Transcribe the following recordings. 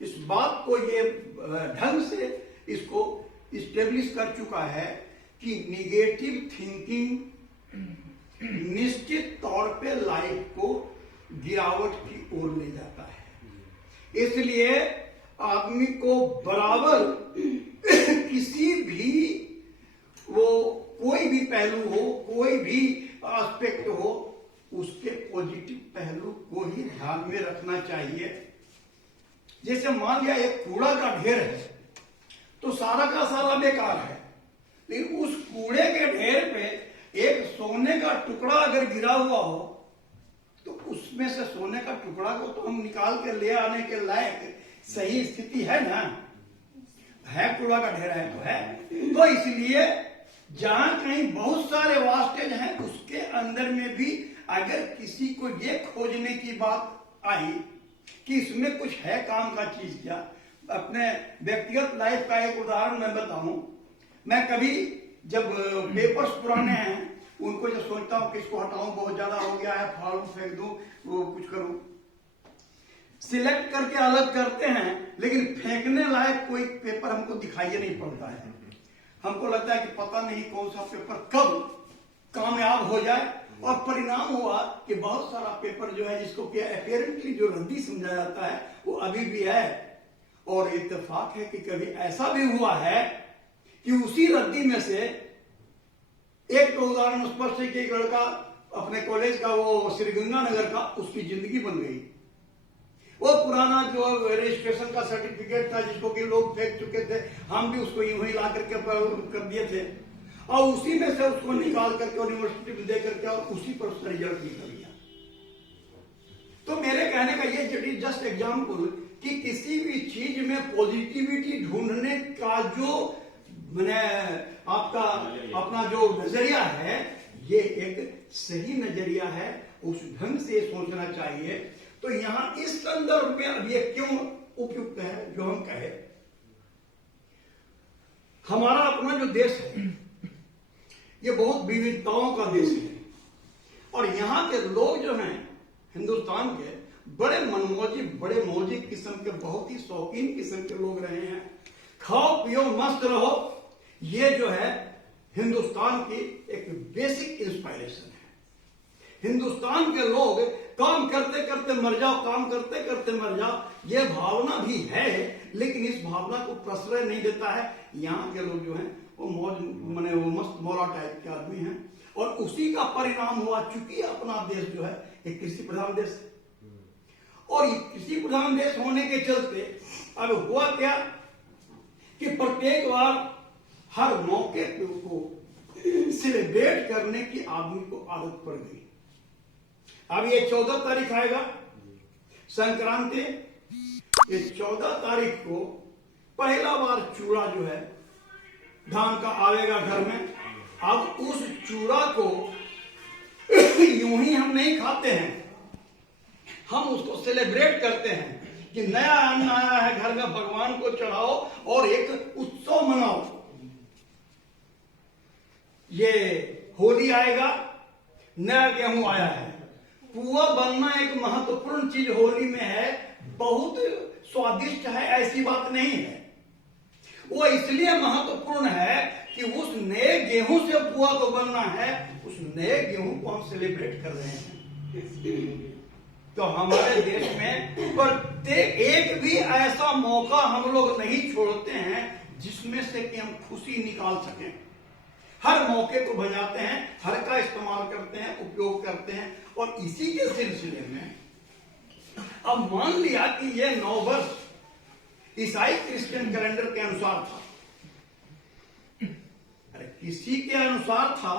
इस बात को ये ढंग से इसको इस्टेब्लिश कर चुका है कि निगेटिव थिंकिंग निश्चित तौर पे लाइफ को गिरावट की ओर ले जाता है। इसलिए आदमी को बराबर किसी भी वो कोई भी पहलू हो, कोई भी एस्पेक्ट हो, उसके पॉजिटिव पहलू को ही ध्यान में रखना चाहिए। जैसे मान लिया एक कूड़ा का ढेर है तो सारा का सारा बेकार है, लेकिन उस कूड़े के ढेर पे एक सोने का टुकड़ा अगर गिरा हुआ हो तो उसमें से सोने का टुकड़ा को तो हम निकाल के ले आने के लायक सही स्थिति है ना, है कूड़ा का ढेर है तो है। तो इसलिए जहां कहीं बहुत सारे वास्टेज हैं उसके अंदर में भी अगर किसी को ये खोजने की बात आई कि इसमें कुछ है काम का चीज क्या। अपने व्यक्तिगत लाइफ का एक उदाहरण मैं बताऊं, मैं कभी जब पेपर्स पुराने हैं उनको जब सोचता हूं कि इसको हटाऊं, बहुत ज्यादा हो गया है, फाड़ू फेंक दूं, वो कुछ करूं, सिलेक्ट करके अलग करते हैं, लेकिन फेंकने लायक कोई पेपर हमको दिखाई नहीं पड़ता है। हमको लगता है कि पता नहीं कौन सा पेपर कब कामयाब हो जाए, और परिणाम हुआ कि बहुत सारा पेपर जो है जिसको कि अपेरेंटली जो रद्दी समझा जाता है वो अभी भी है। और इत्तेफाक है कि कभी ऐसा भी हुआ है कि उसी रद्दी में से एक तो उदाहरण स्पष्ट है कि एक लड़का अपने कॉलेज का, वो श्रीगंगानगर का, उसकी जिंदगी बन गई। वो पुराना जो रजिस्ट्रेशन का सर्टिफिकेट था जिसको कि लोग फेंक चुके थे, हम भी उसको यूं ही ला करके कर दिए थे, और उसी में से उसको निकाल करके यूनिवर्सिटी में दे करके और उसी पर उसका रिजल्ट निकल गया। तो मेरे कहने का ये जस्ट एग्जाम्पल कि किसी भी चीज में पॉजिटिविटी ढूंढने का जो मैंने आपका अपना जो नजरिया है ये एक सही नजरिया है, उस ढंग से सोचना चाहिए। तो यहां इस संदर्भ में अब ये क्यों उपयुक्त है जो हम कहे, हमारा अपना जो देश है ये बहुत विविधताओं का देश है, और यहाँ के लोग जो हैं हिंदुस्तान के बड़े मनमौजी, बड़े मौजी किस्म के, बहुत ही शौकीन किस्म के लोग रहे हैं। खाओ पियो मस्त रहो, ये जो है हिंदुस्तान की एक बेसिक इंस्पायरेशन है। हिंदुस्तान के लोग काम करते करते मर जाओ, काम करते करते मर जाओ, ये भावना भी है, लेकिन इस भावना को प्रश्रय नहीं देता है। यहाँ के लोग जो हैं वो मौज मने वो मस्त मौला टाइप के आदमी हैं, और उसी का परिणाम हुआ, चूंकि अपना देश जो है एक कृषि प्रधान देश है, और कृषि प्रधान देश होने के चलते अब हुआ क्या कि प्रत्येक बार हर मौके को सेलिब्रेट करने की आदमी को आदत पड़ गई। अब ये 14 तारीख आएगा संक्रांति, ये 14 तारीख को पहला बार चूड़ा जो है धान का आवेगा घर में। अब उस चूड़ा को यूं ही हम नहीं खाते हैं, हम उसको सेलिब्रेट करते हैं कि नया अन्न आया है घर में, भगवान को चढ़ाओ और एक उत्सव मनाओ। ये होली आएगा, नया गेहूं आया है, पुआ बनना एक महत्वपूर्ण चीज होली में है, बहुत स्वादिष्ट है, ऐसी बात नहीं है। वो इसलिए महत्वपूर्ण है कि उस नए गेहूं से पुआ को बनना है, उस नए गेहूं को हम सेलिब्रेट कर रहे हैं। तो हमारे देश में प्रत्येक एक भी ऐसा मौका हम लोग नहीं छोड़ते हैं जिसमें से कि हम खुशी निकाल सकें। हर मौके को बजाते हैं, हर का इस्तेमाल करते हैं, उपयोग करते हैं। और इसी के सिलसिले में अब मान लिया कि ये 9 वर्ष ईसाई क्रिश्चियन कैलेंडर के अनुसार था, अरे किसी के अनुसार था,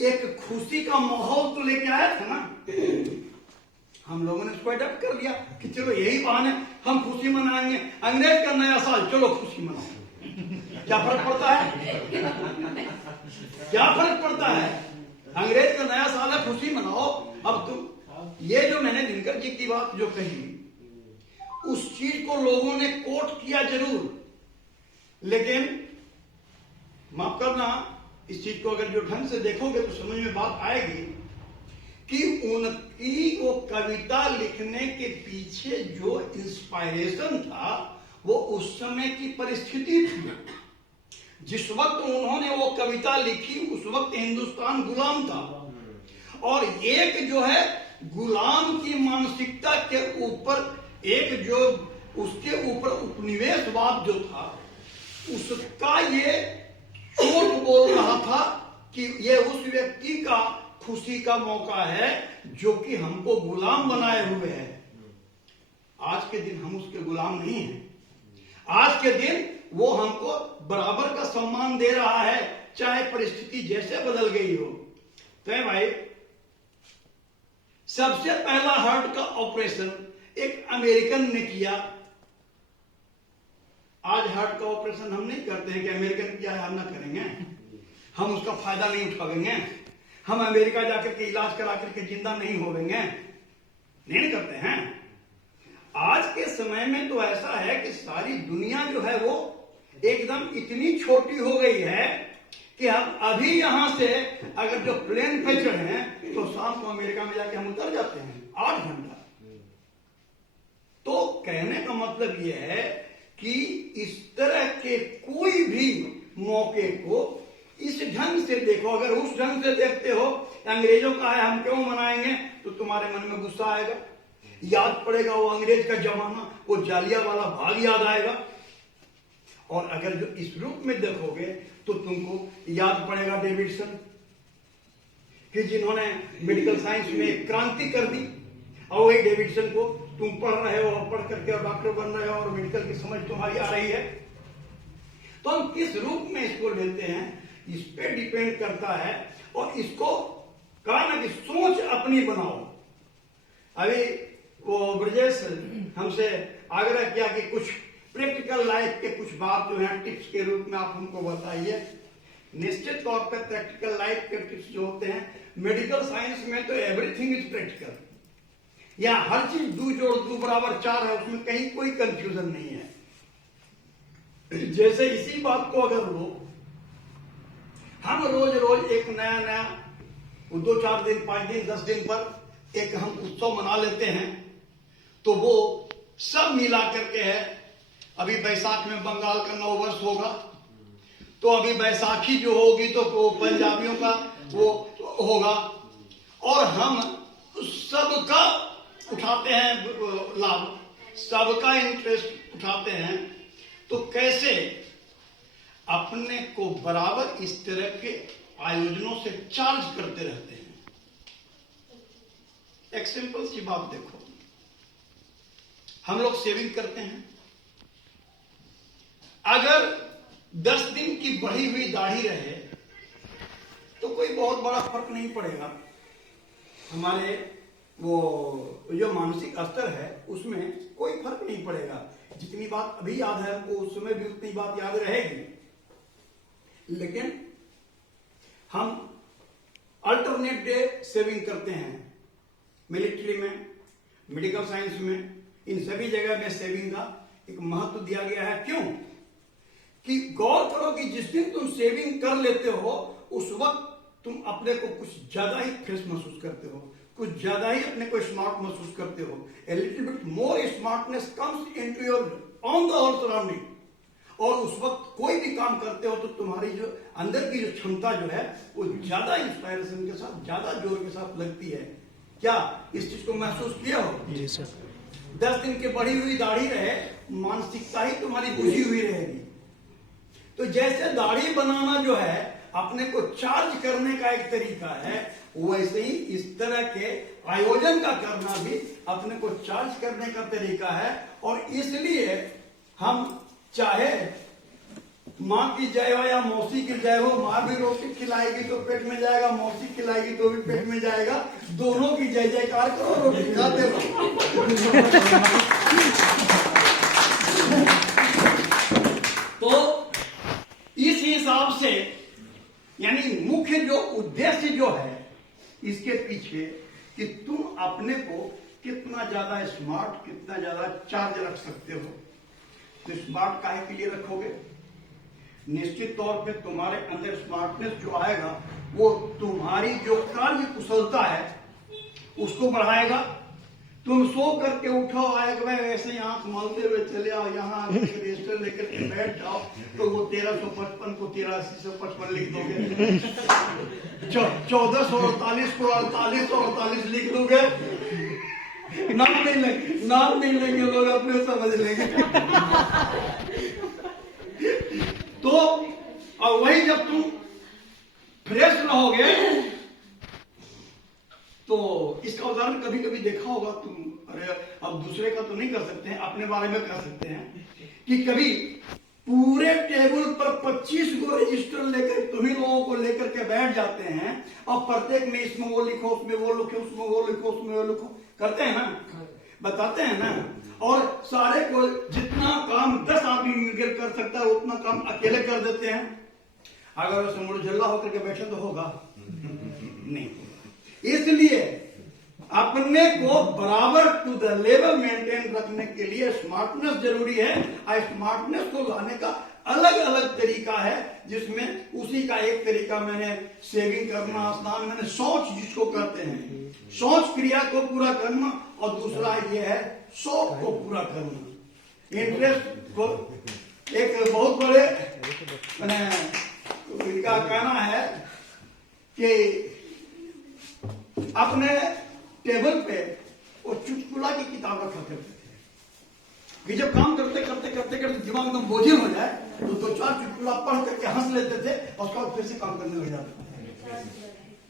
एक खुशी का माहौल तो लेके आया था ना। हम लोगों ने इसको अडॉप्ट कर लिया कि चलो यही बहाने हम खुशी मनाएंगे, अंग्रेज का नया साल, चलो खुशी मनाओ। क्या फर्क पड़ता है? क्या फर्क पड़ता है? अंग्रेज का नया साल है, खुशी मनाओ। अब तुम ये जो मैंने दिनकर जी की बात जो कही, उस चीज को लोगों ने कोट किया जरूर, लेकिन माफ करना, इस चीज को अगर जो ढंग से देखोगे तो समझ में बात आएगी कि उनकी वो कविता लिखने के पीछे जो इंस्पायरेशन था वो उस समय की परिस्थिति थी। जिस वक्त उन्होंने वो कविता लिखी उस वक्त हिंदुस्तान गुलाम था, और एक जो है गुलाम की मानसिकता के ऊपर एक जो उसके ऊपर उपनिवेशवाद जो था उसका ये चोट बोल रहा था कि ये उस व्यक्ति का खुशी का मौका है जो कि हमको गुलाम बनाए हुए है। आज के दिन हम उसके गुलाम नहीं हैं। आज के दिन वो हमको बराबर का सम्मान दे रहा है, चाहे परिस्थिति जैसे बदल गई हो। तो भाई, सबसे पहला हार्ट का ऑपरेशन एक अमेरिकन ने किया। आज हार्ट का ऑपरेशन हम नहीं करते हैं कि अमेरिकन किया है हम ना करेंगे, हम उसका फायदा नहीं उठावेंगे, हम अमेरिका जाकर के इलाज करा करके जिंदा नहीं होवेंगे, नहीं करते हैं। आज के समय में तो ऐसा है कि सारी दुनिया जो है वो एकदम इतनी छोटी हो गई है कि हम अभी यहां से अगर जो प्लेन पे चढ़े हैं तो शाम को अमेरिका में जाके हम उतर जाते हैं 8 घंटा। तो कहने का मतलब यह है कि इस तरह के कोई भी मौके को इस ढंग से देखो। अगर उस ढंग से देखते हो अंग्रेजों का है हम क्यों मनाएंगे, तो तुम्हारे मन में गुस्सा आएगा, याद पड़ेगा वो अंग्रेज का जमाना, वो जालियांवाला बाग याद आएगा। और अगर जो इस रूप में देखोगे तो तुमको याद पड़ेगा डेविडसन, कि जिन्होंने मेडिकल साइंस में क्रांति कर दी। और वही डेविडसन को तुम पढ़ रहे हो और पढ़ करके और डॉक्टर बन रहे हो और मेडिकल की समझ तुम्हारी आ रही है। तो हम किस रूप में इसको लेते हैं इस पे डिपेंड करता है। और इसको कहा ना कि सोच अपनी बनाओ। अभी वो ब्रजेश हमसे आग्रह किया कि कुछ प्रैक्टिकल लाइफ के कुछ बात जो है टिप्स के रूप में आप हमको बताइए। निश्चित तौर पर प्रैक्टिकल लाइफ के टिप्स जो होते हैं, मेडिकल साइंस में तो एवरीथिंग इज प्रैक्टिकल, या हर चीज 2 जोड़ 2 बराबर 4 है, उसमें कहीं कोई कंफ्यूजन नहीं है। जैसे इसी बात को अगर हम रोज रोज एक नया 2-4 दिन 5 दिन 10 दिन पर एक हम उत्सव मना लेते हैं, तो वो सब मिला करके है। अभी बैसाख में बंगाल का 9 वर्ष होगा, तो अभी बैसाखी जो होगी तो वो पंजाबियों का वो होगा, और हम सबका उठाते हैं लाभ, सबका इंटरेस्ट उठाते हैं। तो कैसे अपने को बराबर इस तरह के आयोजनों से चार्ज करते रहते हैं। एक सिंपल सी बात देखो, हम लोग सेविंग करते हैं। अगर 10 दिन की बढ़ी हुई दाढ़ी रहे तो कोई बहुत बड़ा फर्क नहीं पड़ेगा। हमारे वो जो मानसिक स्तर है उसमें कोई फर्क नहीं पड़ेगा। जितनी बात अभी याद है हमको उस समय भी उतनी बात याद रहेगी। लेकिन हम अल्टरनेट डे सेविंग करते हैं। मिलिट्री में, मेडिकल साइंस में, इन सभी जगह में सेविंग का एक महत्व दिया गया है। क्यों? कि गौर करो कि जिस दिन तुम सेविंग कर लेते हो उस वक्त तुम अपने को कुछ ज्यादा ही फ्रेश महसूस करते हो, कुछ ज्यादा ही अपने को स्मार्ट महसूस करते हो। A little bit more smartness comes into your on the whole surrounding. और उस वक्त कोई भी काम करते हो तो तुम्हारी जो अंदर की जो क्षमता जो है वो ज्यादा इंस्पायरेशन के साथ, ज्यादा जोर के साथ लगती है। क्या इस चीज को महसूस किया हो? जी सर। 10 दिन की बढ़ी हुई दाढ़ी रहे, मानसिकता ही तुम्हारी बुझी हुई रहेगी। तो जैसे दाढ़ी बनाना जो है अपने को चार्ज करने का एक तरीका है, वैसे ही इस तरह के आयोजन का करना भी अपने को चार्ज करने का तरीका है। और इसलिए हम चाहे माँ की जय हो या मौसी की जय हो, माँ भी रोटी खिलाएगी तो पेट में जाएगा, मौसी खिलाएगी तो भी पेट में जाएगा, दोनों की जय जयकार करो, रोटी खाते रहो। तो इस हिसाब से यानी मुख्य जो उद्देश्य जो है इसके पीछे कि तुम अपने को कितना ज्यादा स्मार्ट, कितना ज्यादा चार्ज रख सकते हो। तो स्मार्ट काहे के लिए रखोगे? निश्चित तौर पे तुम्हारे अंदर स्मार्टनेस जो आएगा वो तुम्हारी जो कार्य कुशलता है उसको बढ़ाएगा। तुम सो करके उठो आएगा भाई ऐसे ही आंख मालते हुए चले आओ, यहाँ रजिस्टर लेकर के बैठ जाओ, तो वो 1355 को 8355 लिख दोगे, 1448 को 4848 लिख दोगे, नाम नहीं लेंगे लोग, अपने समझ लेंगे। तो और वही जब तुम फ्रेश रहोगे, तो इसका उदाहरण कभी कभी देखा होगा तुम, अरे अब दूसरे का तो नहीं कर सकते हैं, अपने बारे में कर सकते हैं कि कभी पूरे टेबल पर 25 गो रजिस्टर लेकर तुम्ही लोगों को लेकर के बैठ जाते हैं और प्रत्येक में इसमें वो लिखो, उसमें वो लिखो, उसमें वो लिखो, उसमें वो लिखो, करते हैं ना, बताते हैं ना। और सारे को जितना काम 10 आदमी मिलकर कर सकता है उतना काम अकेले कर देते हैं। अगर वो मुड़झल्ला होकर के बैठे तो होगा नहीं। इसलिए अपने को बराबर टू द लेवल मेंटेन रखने के लिए स्मार्टनेस जरूरी है। और स्मार्टनेस को लाने का अलग अलग तरीका है, जिसमें उसी का एक तरीका मैंने सेविंग करना, स्नान, मैंने शौच जिसको कहते हैं, शौच क्रिया को पूरा करना, और दूसरा ये है शौक को पूरा करना, इंटरेस्ट को। एक बहुत बड़े मैंने इनका कहना है कि अपने टेबल पे वो चुटकुला की किताब रखा करते थे कि जब काम करते करते करते करते दिमाग एकदम बोझिल हो जाए तो 2-4 चुटकुला पढ़ करके हंस लेते थे और उसका फिर से काम करने लग जाते थे।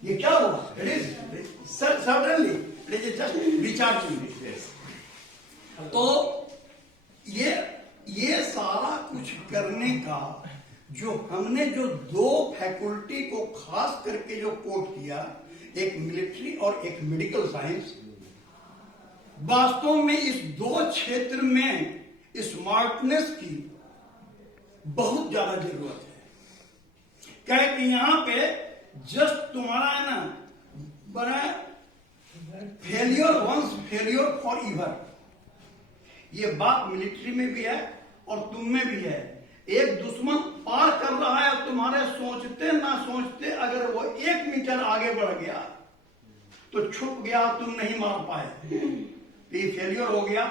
ये क्या हुआ? It is suddenly it is just recharging. तो ये सारा कुछ करने का जो हमने जो 2 फैकल्टी को खास करके जो कोट किया, एक मिलिट्री और एक मेडिकल साइंस, वास्तव में इस 2 क्षेत्र में स्मार्टनेस की बहुत ज्यादा जरूरत है। क्या है कि यहां पे जस्ट तुम्हारा है ना बड़ा failure once failure for ever, ये बात मिलिट्री में भी है और तुम में भी है। एक दुश्मन पार कर रहा है, तुम्हारे सोचते ना सोचते अगर वो 1 मीटर आगे बढ़ गया तो छुप गया, तुम नहीं मार पाए, ये फेलियर हो गया।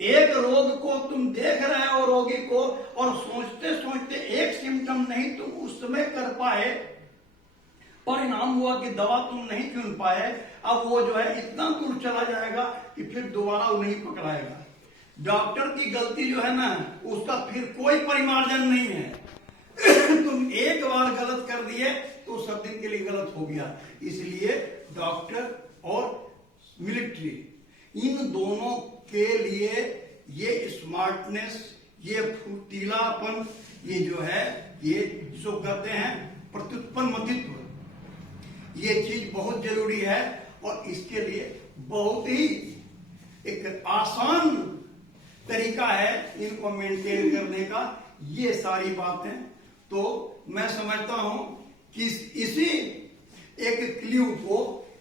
एक रोग को तुम देख रहे हो रोगी को, और सोचते सोचते एक सिम्टम नहीं तुम उस समय कर पाए, परिणाम हुआ कि दवा तुम नहीं चुन पाए। अब वो जो है इतना दूर चला जाएगा कि फिर दोबारा वो नहीं पकड़ाएगा। डॉक्टर की गलती जो है ना, उसका फिर कोई परिमार्जन नहीं है। तुम एक बार गलत कर दिए तो सब दिन के लिए गलत हो गया। इसलिए डॉक्टर और मिलिट्री, इन दोनों के लिए ये स्मार्टनेस, ये फुर्तीलापन, ये जो है ये जो कहते हैं प्रत्युत्पन्नमतित्व, ये चीज बहुत जरूरी है। और इसके लिए बहुत ही एक आसान तरीका है इनको मेंटेन करने का। ये सारी बातें तो मैं समझता हूं कि इसी एक क्ल्यू को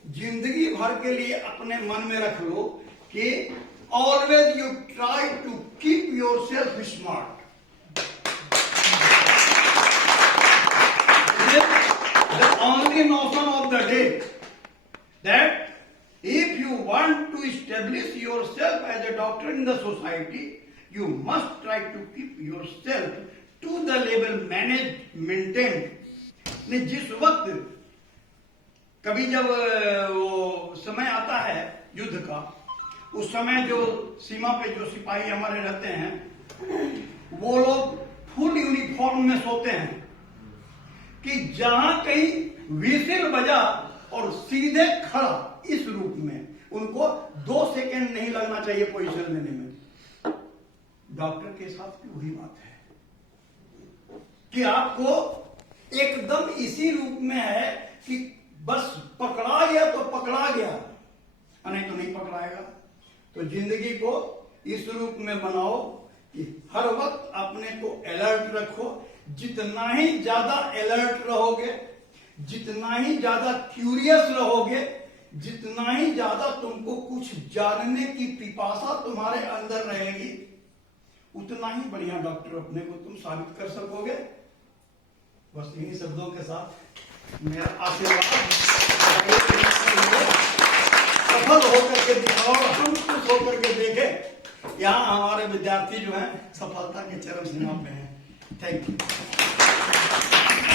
जिंदगी भर के लिए अपने मन में रख लो कि always you try to keep yourself smart. The only notion of the day that if you want to establish yourself as a doctor in the society, you must try to keep yourself to the level managed, maintained। जिस वक्त कभी जब वो समय आता है युद्ध का, उस समय जो सीमा पे जो सिपाही हमारे रहते हैं, वो लोग फुल यूनिफॉर्म में सोते हैं कि जहां कहीं व्हिसिल बजा और सीधे खड़ा, इस रूप में उनको 2 सेकेंड नहीं लगना चाहिए पोजीशन लेने में। डॉक्टर के साथ भी वही बात है कि आपको एकदम इसी रूप में है कि बस पकड़ा गया तो पकड़ा गया, नहीं तो नहीं पकड़ाएगा। तो जिंदगी को इस रूप में बनाओ कि हर वक्त अपने को अलर्ट रखो। जितना ही ज्यादा अलर्ट रहोगे, जितना ही ज्यादा क्यूरियस रहोगे, जितना ही ज्यादा तुमको कुछ जानने की पिपासा तुम्हारे अंदर रहेगी, उतना ही बढ़िया डॉक्टर अपने को तुम साबित कर सकोगे। बस इन्हीं शब्दों के साथ मेरा आशीर्वाद सफल होकर के दिखाओ और हम खुश होकर के देखें यहाँ हमारे विद्यार्थी जो हैं सफलता के चरम सीमा पे हैं। Thank you.